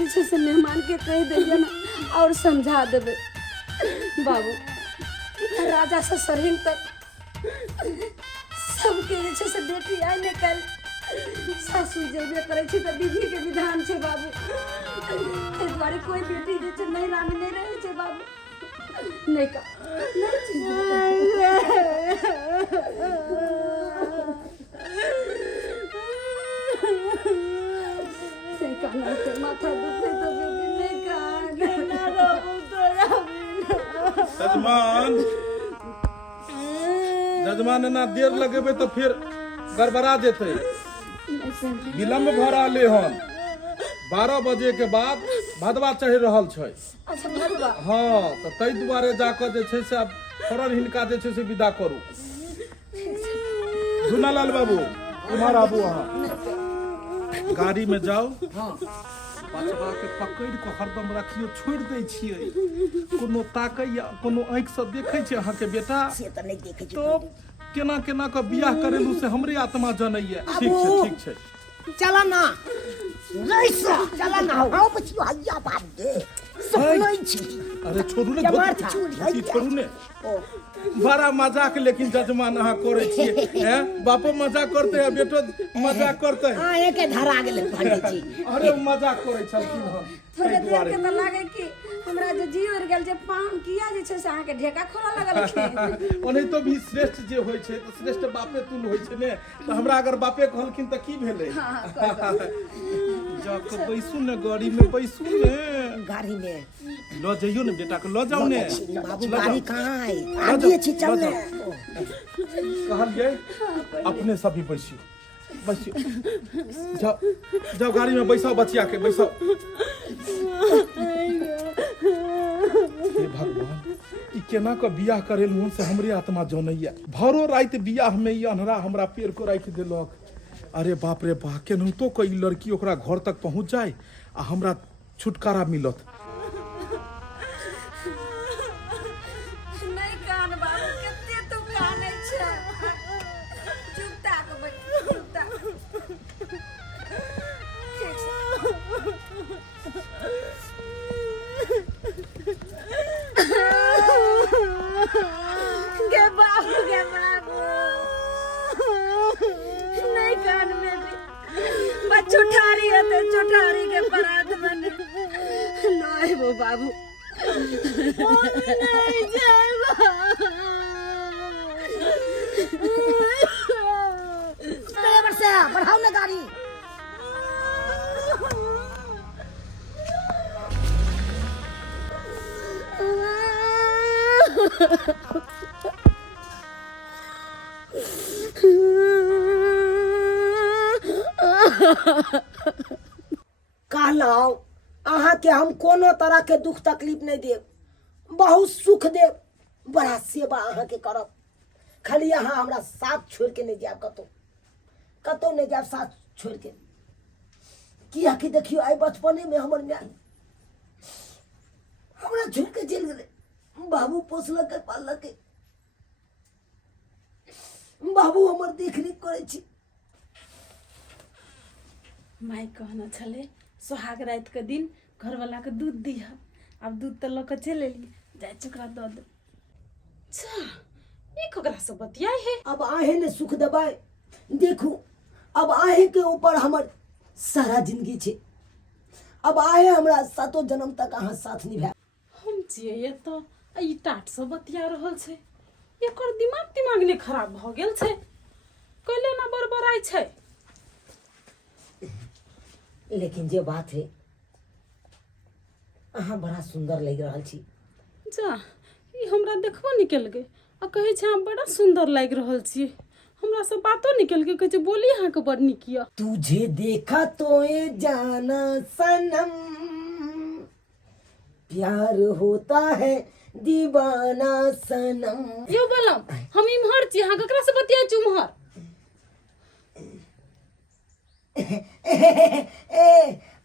जे छै से मेहमान के कह देलिए ना और समझा देबे बाबू राजा से सरहिन तक सबके जे छै से बेटी आइ ने कल सासू जेबे करे छै त विधि के विधान छै बाबू एहि दुआरे कोई बेटी जे छै नैरा में नहीं रहे छै बाबू नहीं का माथा दुखे तो बेटी नहीं का जजमान ना देर लगेबे तो फिर गड़बड़ा जेते विलम्ब भर आले हन 12 बजे के बाद भदवा चढ़ रहल छै। अच्छा भदवा हाँ तो तै दुआरे जाकर जे छै से अब फौरन हिनका जे छै से विदा करू। झूलालाल बाबू तुम्हार आबू अहाँ गाड़ी में जाओ। हाँ बचवा के पकड़ के हरदम रखियो छोड़ दै छियै कोनो ताकैया कोनो आँख से देखै छै अहाँ के बेटा से त नहीं देखे छी तो केना केना के बियाह करेलू से हमरे आत्मा जनैया। ठीक छै चला ना रैसा चला ना आओ बच्चियों हइया बाप दे सुनै छी। अरे छोड़ू ने धोती छोड़ू ने बड़ा मजाक लेकिन जजमान अहाँ करे छियै हैं बापो मजाक करते है बेटो मजाक करते है। हां एके धरा गेले पंडित जी। अरे मजाक करे छलखिन हम थोड़े देर के त लागे कि हमरा जे जी उड़ गेल जे पान किया जे छै से अहाँ के ढेका खोला लगल छै ओने तो भी श्रेष्ठ जे होय छै तो श्रेष्ठ बापे तुल होय छै ने तो हमरा अगर बापे कहलखिन त की भेलै। जाके बैसू ने गाड़ी में बैसू ने गाड़ी में लो जाइयो ने बेटा के लो जाओ ने बाबू गाड़ी कहां है आगे छी चल ले कहलिए अपने सभी बैसियो जाओ गाड़ी में बैसाओ बचिया के बैसाओ। हे भगवान ई केना के बियाह करेलू से हमरे आत्मा जनैया भरो रात बियाह में ई अनहरा हमरा पेड़ को राख देलक। अरे बाप रे बाप केनाहितो कोई लड़की ओकरा घर तक पहुंच जाए आ हमरा छुटकारा मिलत। नहीं कान बाबू कते तू कानै छै चुपता के बैठ चुपता गे बाबू नहीं कान में भी बच्चो ठारी है चुठारी के परात बने नहीं वो बाबू नहीं जाएगा ड्राइवर से बढ़ाओ ना गाड़ी। कहलौं अहाँ के हम कोनो तरह के दुख तकलीफ नहीं देब बहुत सुख देब बड़ा सेवा अहाँ के करब खाली अहाँ हमरा साथ छोड़ के नहीं जाब कतो नहीं जाब साथ छोड़ के किया कि देखियो आई बचपने में हमर न्याय हमरा छोड़ के चल गेले बाबू पोसलक पाललक बाबू हमर देख रेख करे छी। माई कहना छले सोहाग रात के दिन घर वाला के दूध दिह अब दूध त ल के चल एली जाय चकरा द दे अच्छा एक ओकरा से बतियाई है। अब आहे ने सुख दबाए देखू अब आहे के ऊपर हमर सारा जिंदगी छे अब आहे हमरा सातो जन्म तक अहाँ साथ निभा हम जिए तो ई टाट से बतिया रहल छै एकर दिमाग ने खराब भ गेल छै कइले ना बरबराई छै। लेकिन जे बात है अहाँ बड़ा सुंदर लग रहल छी। जा ई हमरा देखबो निकल गए आ कहे छै हम बड़ा सुंदर लग रहल छी हमरा से बातो निकल के कहे छै बोली अहाँ के बड़ निक या तुझे देखा तो ये जाना सनम प्यार होता है दीवाना सनम। यो बोलम हम इम्हर छी अहाँ ककरा से बतिया छी उम्हर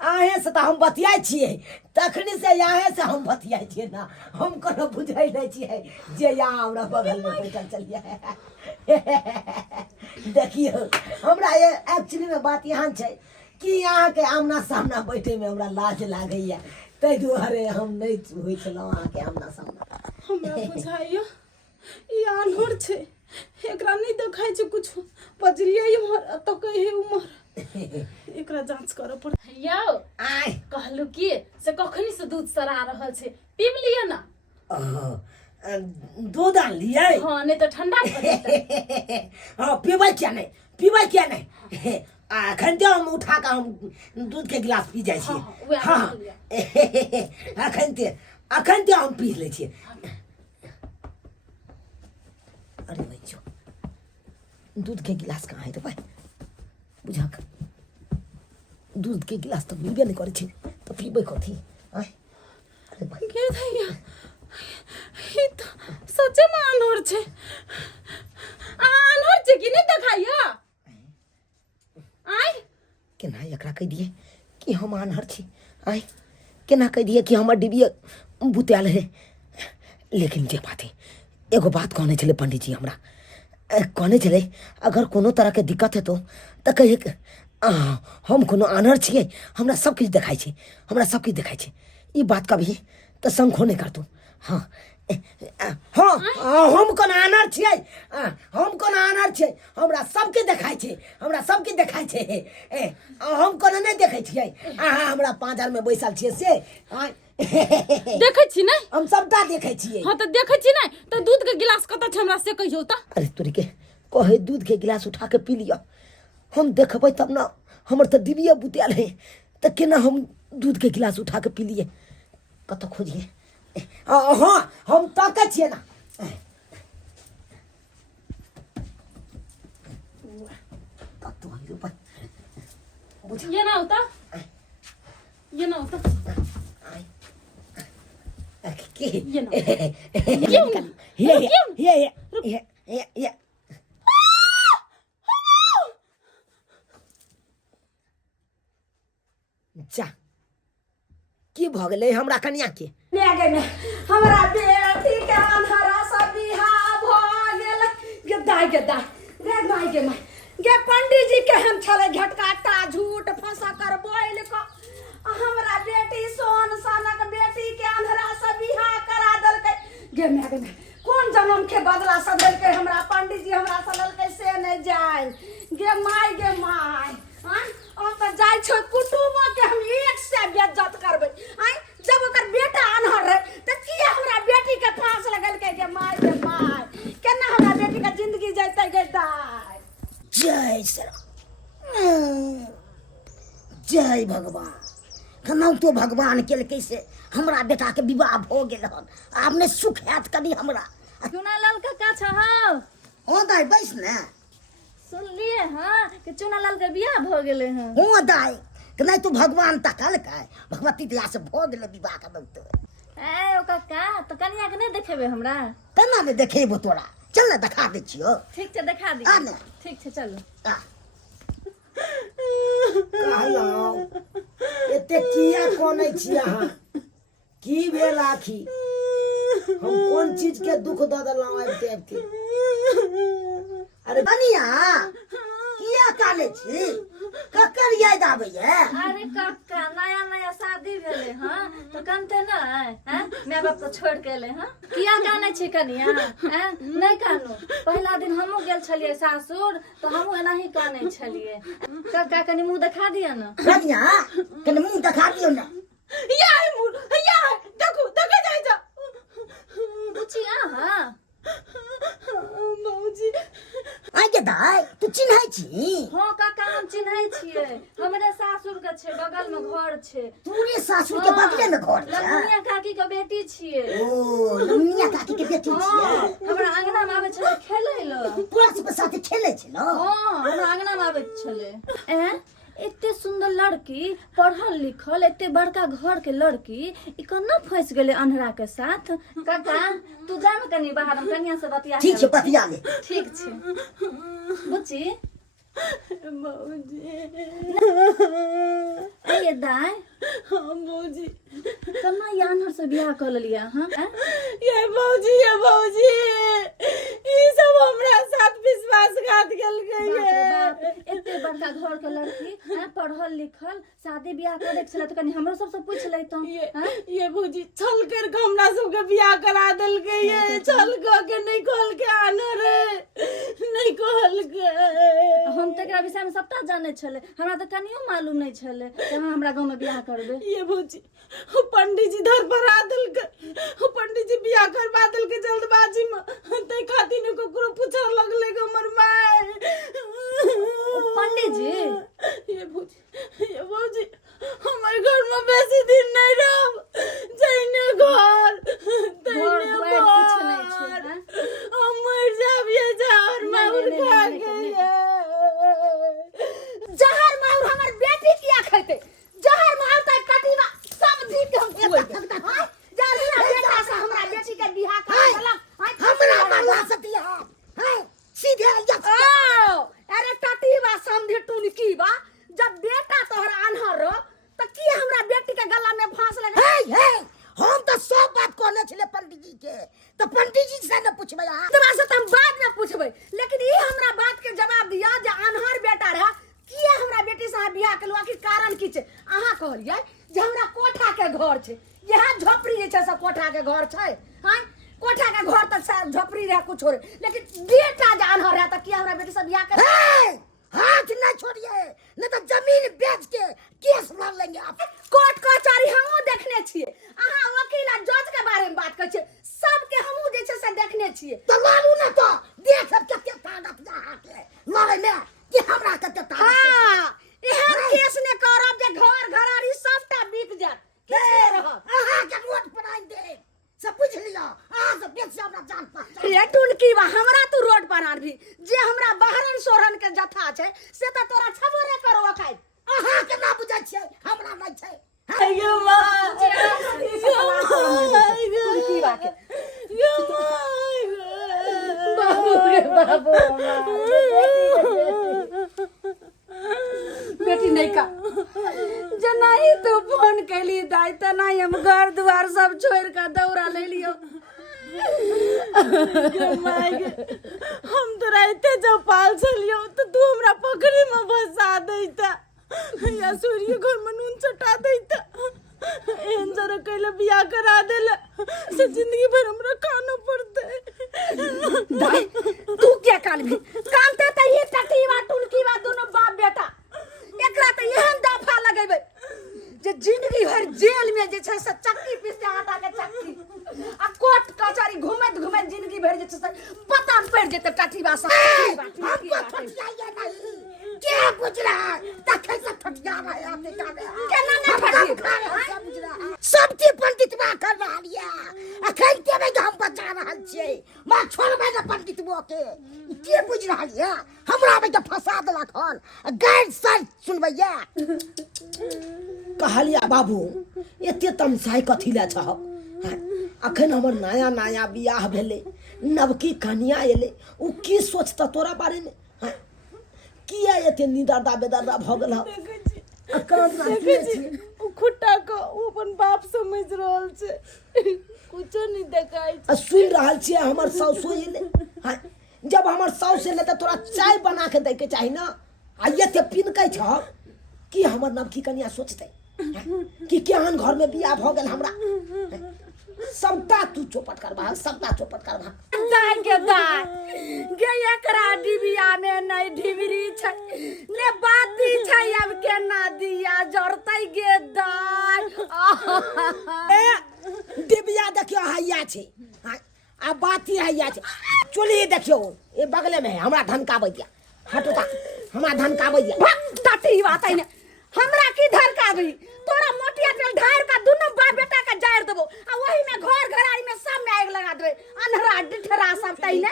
आहे से तो हम बतियाई छिए तखनी से आहे से हम बतियाई छिए ना हम कोनो बुझाई नहीं छिए जे यहाँ हमरा बगल में बैठल चलिए देखियो हमरा ये एक्चुअली में बात यहाँ छै कि अहाँ के आमना सामना बैठे में हमरा लाज लागैया, ताहि दुआरे हम नहीं होइ छलहुँ अहाँ के आमना सामना। हमरा बुझाइया ई आन्हर छै, एकरा नहीं देखाइ छै कुछ, पजरिया इमहर तो कहे उमर, एकरा जांच करऽ पड़। यौ आय कहलू कि से कखनी से दूध सरा रहल छै, पीब लिया ना। दूध आन लियै? हाँ नहीं तो ठंडा भऽ जेतै। हाँ पीबै क्या नहीं, पीबै क्या नहीं। अखन तो हम उठा के हम दूध के गिलास पी जाइ छियै। हाँ, वएह हाँ पी लिअ। अखन ते हम पी लै छियै। अरे भाई जो दूध के गिलास कहाँ है रे भाई, बुझा के दूध के गिलास तो पीबे नहीं करे छै, तो पीबै कथी। आय अरे भाई के भैया ई तो सच्चे में आन्हर छै, आन्हर छै कि नहीं देखाइया। आय केना एकरा कह दिए कि हम आन्हर छी। आय केना कह दिए कि हमर डिबिया बुतायल है। लेकिन जे बात है, एगो बात कहने छले पंडित जी हमरा, कहने छले अगर कोनो तरह के दिक्कत है तो कहिए कि हम कोनो आन्हर छियै, हमरा सब किछु देखाइ छै, हमरा सब किछु देखाइ छै। ई बात कभी तो शंखो नहीं करतौ। हाँ हाँ हम कोन आनर छियै, हम कोन आनर छियै, हमरा सबके देखाइ छै, हमरा सबके देखाइ छै। हम कोन नहीं देखै छियै, अहाँ हमरा पाँजर में बैसल छियै से देखै छी नहीं, हम सबटा देखै छियै। हाँ तो देखै छी नहीं, तो दूध के गिलास कतऽ छै हमरा से कहियो त। अरे तोरी के कहे दूध के गिलास उठा के पी लिया, हम देखबै तब ना, हमर तो डिबिया बुतायल है, तो केना हम दूध के गिलास उठा के पी लिए, कतऽ खोजिए। हाँ हम ताकै छियै ना, ये ना होता, ये ना होता, ये ना ये जा की भऽ गेलै हमरा कन्या के। हमरा बेटी के अन्हरा सा बियाह भऽ गेल। गे दाई गे दाई, गे माई गे माई, गे पंडित जी केहन छले झटकाटा झूठ फंसा कर बोल क हमरा बेटी सोन सनक बेटी के अन्हरा सा बियाह करा देलकै। गे माई गे माई, कोन जन्म के बदला सदेलकै हमरा पंडित जी, हमरा सदेलकै से नहीं जाय। गे माई गे माई, हम तो जाय छो कुटुम्ब के हम एक से बेइज्जत करबै। जब ओकर बेटा आन्हर रहे तो किया हमरा बेटी के फांस लगलकै। गे माई केना हमरा बेटी के जिंदगी जैतै। गे दाई जय श्री राम, जय भगवान। केना तो भगवान केलकै से हमरा बेटा के विवाह भऽ गेल हन, आब ने सुख हैत कनी हमरा। चुना लाल का का छहौ। हो दाई बैस ने। सुनलिए हाँ कि चुना लाल के बियाह भ गेले हैं। हो दाई कि नहीं तू भगवान तकल का, भगवती दया से भऽ गेल विवाह के वक्त। ए ओ काका तो कन्या के नहीं देखेबे हमरा। केना ने देखेबो तोरा, चल ना देखा दे छियो। ठीक छै देखा दी। आ ने। ठीक छै चलो। कहलौ एते किया कोनै छी अहाँ, की भेल आखी, हम कोन चीज के दुख दऽ देलहुँ आबि के। अरे कनिया किया काले छी, ककर याद आबैया। अरे काका नया नया शादी भेले हां तो कानते ना हैं, माय बाप तो छोड़ के ले हां। किया काने छी कनिया हैं, नहीं कानू। पहला दिन हमहु गेल छलिए सासुर तो हमहु एनाही काने छलिए। काका कनी मुंह देखा दिया ना। कनिया कनी मुंह देखा दियो ना। या है मुंह, या है देखो देखे जाय जा। पूछिया हां बाबूजी। आगे दाई तू चिन्है छी। हाँ काका हम चिन्है छियै, हमरे सासुर के छै, बगल में घर छै। तोरे सासुर के बगले में घर छै। लमुनिया काकी के बेटी छियै। ओ लमुनिया काकी के बेटी छियै। हमरा अंगना में आबै छलै खेलै ल। तोरा सबके साथे खेलै छै न। हाँ हमरा अंगना में आबै छलै। एते सुंदर लड़की, पढ़ल लिखल, एते बड़का घर के लड़की, ई कन्ना फंस गेले अन्हरा के साथ। काका तू जा न कनी बाहर, हम कनिया से बतिया। ठीक छै बतिया ले। ठीक छै बुच्ची। बाबूजी ये दाई हाँ बाबूजी, कन्ना ये अन्हर से बियाह कर लिया। हाँ ये बाबूजी, ये बाबूजी, ई सब हमरा साथ विश्वास विश्वासघात गेल गई एते बड़का घर के लड़की पढ़ल लिखल शादी ब्याह करे छले तो कनी हमरो सबसे पूछ लेतो। ये भौजी छल कर के हमरा सबके बियाह करा देल गई है, छल के नहीं कहल के आनो रे, नहीं कहल के। हम तो एकरा विषय में सबटा जाने छले, हमरा तो कनियो मालूम नहीं छले कि हमरा गांव में बियाह करबे। ये भौजी पंडित जी धर पर आ दिल के, पंडित जी बियाह करवा दिल के जल्दबाजी में, तै खातिर ने ककरो पूछा लगले के हमर माय। पंडित जी ये भौजी हमर घर में बेसी दिन नहीं रहब, जइने घर तइने किछ नहीं छै। हम मर जाब ये जहर माउर खा गेल। जहर मार हमर बेटी किया खैते? जहर मार त कटिवा समझी के हम देता। हां जल्दी बेटा से हमरा बेटी के बियाह करा देलक। हमरा मारला सतिया। हां सीधे आ अरे कटिवा समझी टुनकी बा, जब बेटा तोहर आन्हर रो त की हमरा बेटी के गला में फांस लगा? हे हम तो सब बात कहले छले पंडित जी के, तो पंडित जी से न पूछबे। तोरा से त हम बाद में पूछबे, लेकिन ई हमरा बात के जवाब दिया जे आन्हर बेटा रहा किया हमरा बेटी से बियाह केलु, आखिर कारण की छै? अहाँ कहलियै जे हमरा कोठा के घर छै, यह झोपड़ी जे छै से कोठा के घर छै। हां कोठा के घर त झोपड़ी रहे कुछ और, लेकिन बेटा जे आन्हर रहा त किया हमरा बेटी से बियाह कर? हाथ न छोड़िए, नहीं तो जमीन बेच के केस लड़ लेंगे आप। कोर्ट कचहरी हमहू देखने छिए, अहाँ वकील आ जज के बारे में बात कर छिए, सबके हमहू जे छै से देखने छिए। तो लालू न तो देख कते ताकत यहाँ के लड़े में कि हमरा कते ताकत। हां एहन केस ने करब जे घर घरारी सबटा बिक जात, के रहत अहाँ के रोड पर आइ दे सब बुझ लियो। अहाँ से बेच से हमरा जान पहचान ये टुनकी बा, हमरा तू रोड पर आन भी जे हमरा बहरन सोरन के जथा छै से त तोरा छबो रे करो खाइ। अहाँ के ना बुझै छियै, हमरा नै छै। अयो मां टुनकी बा के बाबू रे बाबू, बेटी नहीं का जना ही तू फोन कैली दाई त ना हम घर द्वार सब छोड़ कर दौड़ा ले लियो। हम तो रहते जब पाल चलियो तो तू हमरा पकड़ी में फंसा देता या सूर्य घर में नून चटा देता। एहन जरा कैले बियाह करा देला से जिंदगी भर हमरा खाना पड़ते। दाई तू क्या काल भी कानते त ये टटीवा टुनकीवा दोनों बाप बेटा, एकरा त एहन दफा लगेबे जे जिंदगी भर जेल में जे छै से चक्की पीसते आटा के चक्की आ कोर्ट कचहरी घुमैत घुमैत जिंदगी भर जे छै से पता पड़ जेते टटीवा सा। हमको ठटियाइए नहीं, क्या बुझ रहा है? तखे से ठटिया रहा है आपने का केना ना ठटिया सब बुझ रहा है। सब की पंडितवा कर रहलिया अखन के में हम बचा रहल छियै, मां छोड़बे ना पंडितवा के बुझ रहलिया हमरा में के फंसा देलक हन गैर सर सुनबैया। कहलिया बाबू एते तमसाई कथी ला छ? अखन हमर नया नया बियाह भेले, नवकी कन्या एले, उ की सोचता तोरा बारे में? किया एते निदरदा बेदरदा भ गेल ह? खुट्टा को अपन बाप समझ रहल छे, कुछो नहीं देखाई छे। सुन रहल छिए हमर सासु एले, जब हमर सास एले त तोरा चाय बना के दे के चाही ना। आ एते पिनकै छ कि हमर नवकी कन्या सोचते कि केहन घर में बियाह भ गेल हमरा। सबटा तू चौपट करबा, सबटा चौपट करबा। दाई के दाई गे एकरा डिबिया में नै ढिबरी छै ने बाती छै, अब केना दिया जरतै गे दाई। ए डिबिया देखियो हैया छै आ बाती हैया छै, चुली देखियो ए बगले में है, हमरा धनकाबै दिया। हटो ता हमरा धनकाबै दिया। टटी बात है ने हमरा की धनकाबै, तोरा मोटिया तेल ढार का दुनु बाप बेटा का जायर देबो आ वही में घर घरारी में सब में आग लगा देबे, अनहरा डिठरा सब तैने।